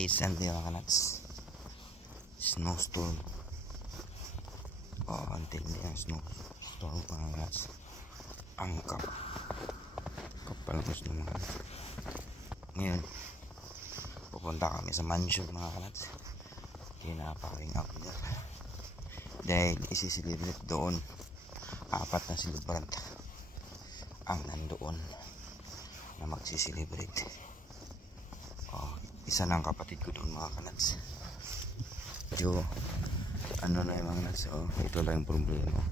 Recently mga kanats, snowstorm. Until yung snowstorm mga kanats. Ang kapalagos ng mga kanats. Ngayon pupunta kami sa mansion mga kanats. Pinaparing up niya dahil isisilibrate doon. 4 na celebrant ang nandoon na magsisilibrate. Isa lang kapatid ko doon mga kanats. Pero ano na yung mga kanats, ito lang yung problema.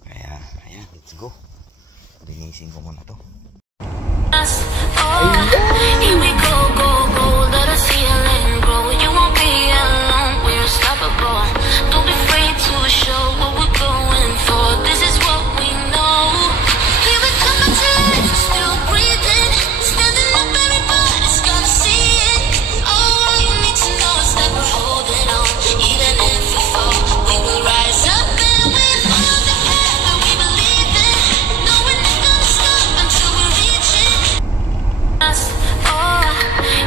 Kaya ayan, let's go. Linisin ko muna to. Here we go, go, go, let us heal and grow. You won't be alone, we're unstoppable. Don't be afraid to show what we're going for. This is what we know. Here we come back to life, still breathing. Standing up, everybody's gonna see it. All you need to know is that we're holding on. Even if we fall, we will rise up and we're all together. We believe it. No, we're not gonna stop until we reach it.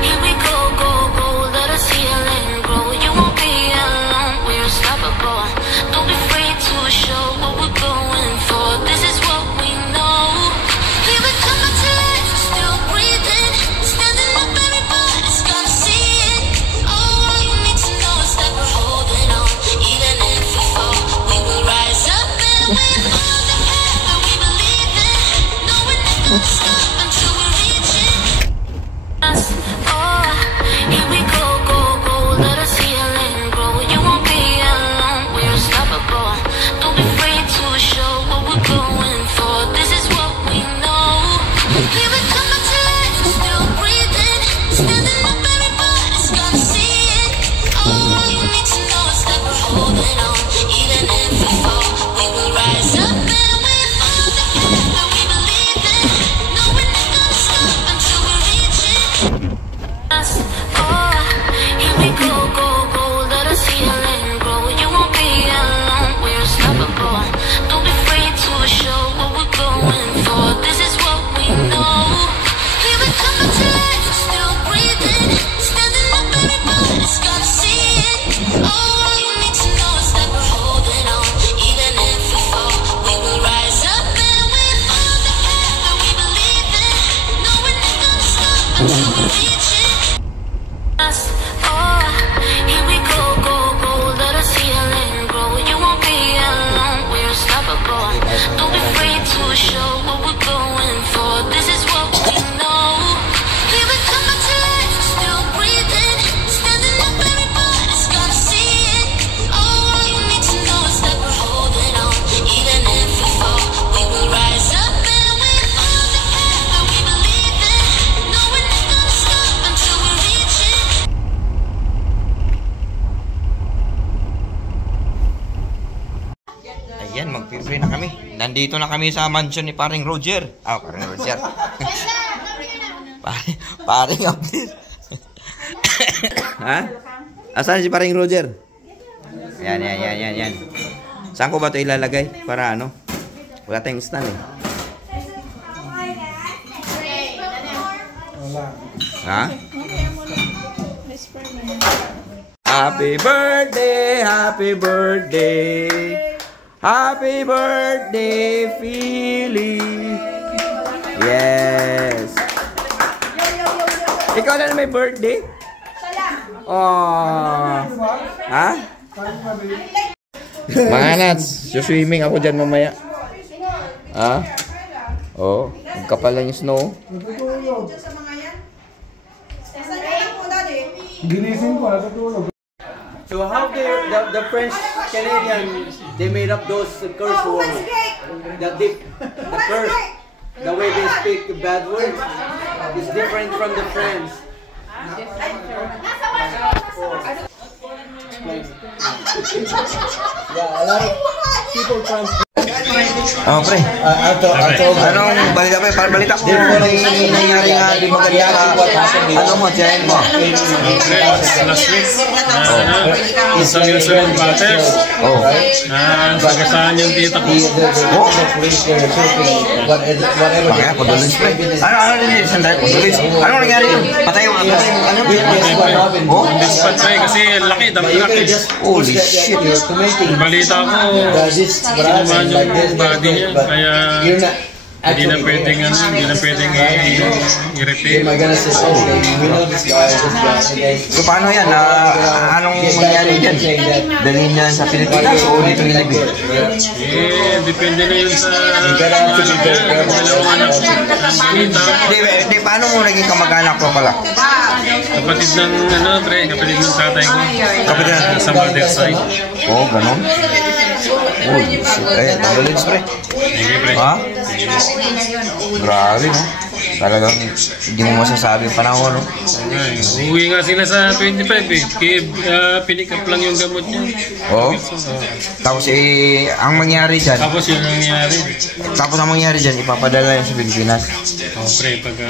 Here we go, go, go, let us heal and grow. You won't be alone, we're unstoppable. Don't be afraid to show what we're going for. This is what we know. Here we come back to life, still breathing. Standing up, everybody's gonna see it. All you need to know is that we're holding on. Even if we fall, we will rise up and we're all together. We believe it. No, we're not gonna stop until we reach it. Here we go, go, go, let us heal and grow. You won't be alone, we're unstoppable. Don't be afraid to show what we're going for. This is what we know. Here we come back to life, still breathing. Standing up, everybody's gonna see it. All you need to know is that we're holding on. Even if we fall, we will rise up and we're all together. We believe it. No, we're not gonna stop until we reach it. Here we go, go, go, let us heal and grow. You won't be alone, we're unstoppable. Don't be afraid to show what we're going for. This is what we know. Here we come back to life, still breathing. Standing up, everybody's gonna see it. All you need to know is that we're holding on. Even if we fall, we will rise up and we're all together. We believe it. No, we're not gonna stop until we reach it. Here we go, go, go, let us heal and grow. You won't be alone, we're unstoppable. Don't be afraid to show what we're going for. This is what we know. Here we come back to life, still breathing. Standing up, everybody's gonna see it. All you need to know is that we're holding on. Even if we fall, we will rise up and we're all together. We believe it. No, we're not gonna stop until we reach it. Ayan, mag-free na kami. Nandito na kami sa mansion ni paring Roger. Paring Roger. Paring Abdir. Ha? Asan si paring Roger? Yan. Saan ko ba ito ilalagay? Para ano? Wala tayong stand eh. Ha? Happy birthday, happy birthday. Happy birthday, Philly. Yes. Ikaw na may birthday? Oh. Ha? Mga nuts, swimming ako dyan mamaya. Ha? Oh, magkapal lang yung snow. Ginising ko, natutulog. So how the French Canadian they made up those curse words? The curse, the way they speak the bad words is different from the French. Yeah, a lot of people translate. Oh, pre. Anong balita pre? Para balita ko may nangyari nga di maganda ano mo, tiyahin mo? Last week, isang Wilson Batters. Sagasaan yung tita ko. Kaya, condolence pre. Ano din yun? Ano nangyari yun? Patay yung ano? Dispatch pre, kasi laki, dami laki. Holy shit. Balita ko, kinuman yung body niya, kaya hindi na pwedeng i-repair. So paano yan? Anong mangyari dyan? Dalhin yan sa Pilipinas o dito ilibig? Depende na yun sa dalawang anak. Di, paano mo naging kamag-anak ko pala? Kapatid ng kapatid ng tatay ko. Kapatid ng sa mother side. Oh, ganon? Uy, shit. Ay, condolence pre. Hindi pre. Ha? Grabe, no? Talagang hindi mo masasabi yung panahon, no? Uwi nga sila sa 25 eh. Kaya pick up lang yung gamot niya. Oo. Tapos ang mangyari dyan. Tapos yun ang nangyari. Tapos ang mangyari dyan, ipapadala yung sa Pilipinas. Oo pre, pagka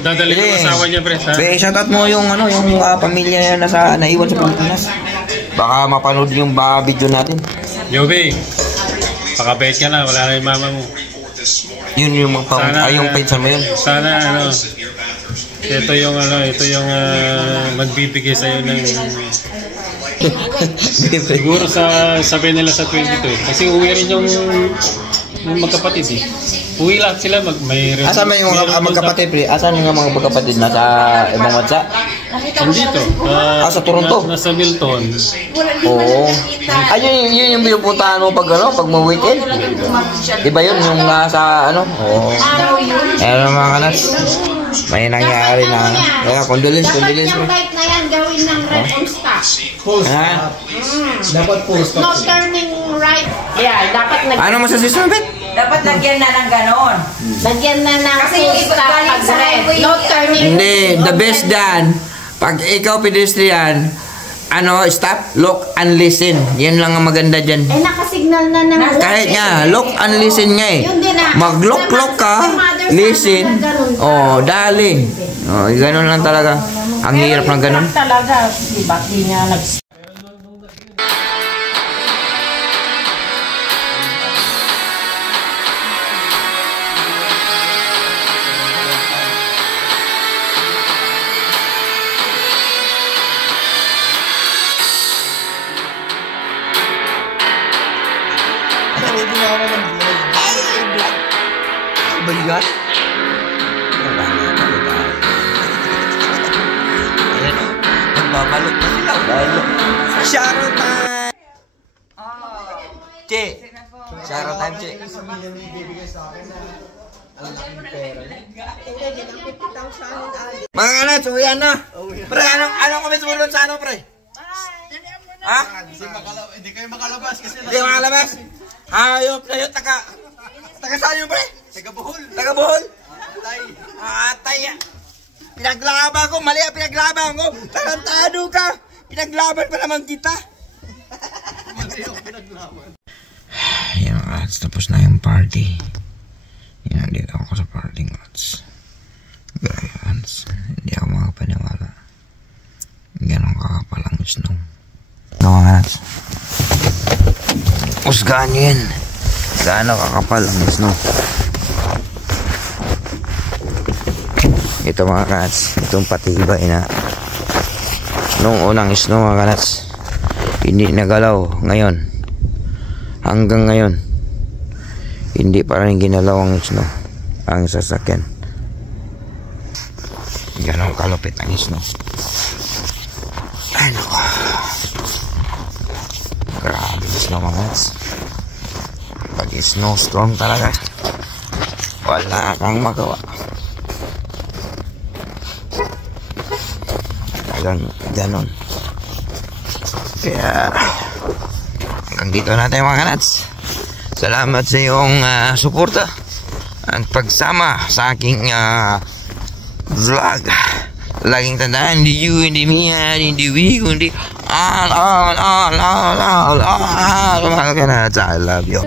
dadalhin yung asawa niya pre. Shoutout mo yung yung pamilya na naiwan sa Pilipinas. Baka mapanood yung video natin. Yobe, pakabait ka na, wala na yung mama mo. Yun yung yung pinsan mo yun. Sana ito yung magbibigay sa'yo ng siguro sabi nila sa 22 kasi uwi rin yung magkapatid eh. Uwi lang sila Asan ba yung magkapatid pre? Asan yung mga magkapatid? Nasa ibang bansa? Nandito. Sa Toronto? Nasa Milton. Oo. Yun yung pinupuntahan mo pag weekend? Diba yun yung nasa Oo. Ayun mga kanas. May nangyari na kaya condolence pre. Yung bike na yan gawin ng red on stop. Dapat full stop. No turning right. Yeah, dapat Ano mo sa system bet? Dapat lagyan na ng ganon. Lagyan na ng Kasi yung iba galing sa highway. No turning. Hindi, the best dyan. Pag ikaw pedestrian, stop, look and listen. Yan lang ang maganda dyan. Nakasignal na ng Kahit nga, look and listen nga eh. Mag-look ka, listen. Oh, dali. Oh, ganun lang talaga. Ang hirap ng ganun. Talaga, diba? Di niya Balikat? Wala na talaga. Ayan o. Nagbabalot na sila. Sharo time! Che! Sharo time, Che. Mga kanas, uwian na. Pre, anong kami sumunod sa pre? Ha? Hindi kayo makalabas kasi Hindi makalabas? Hayop kayo, taga saan yun, pre? Taga Bohol. Taga Bohol? Atay. Pinaglaban ko. Mali ang pinaglaban ko. Tarantado ka. Pinaglaban pa naman kita. Yan guys. Tapos na yung party. Yan. Dito ako sa party guys. Grabe guys. Hindi ako makapaniwala. Ganon kakapalang snow. No guys. Usgaan nyo yan. Gaano kakapal ang snow. Ito mga kanats, itong patibay na nung unang snow mga kanats, hindi nagalaw ngayon. Hanggang ngayon hindi pa rin ginalaw ang snow, ang sasakyan. Ganon kalupit ang snow. Ano ko, grabe snow mga kanats. Pag snowstorm talaga, wala kang magawa. Ganon. Kaya hanggang dito natin mga kanats. Salamat sa iyong suporta at pagsama sa aking vlog. Laging tandaan, hindi you, hindi me, hindi we, kundi all. Mahal ka na, I love you.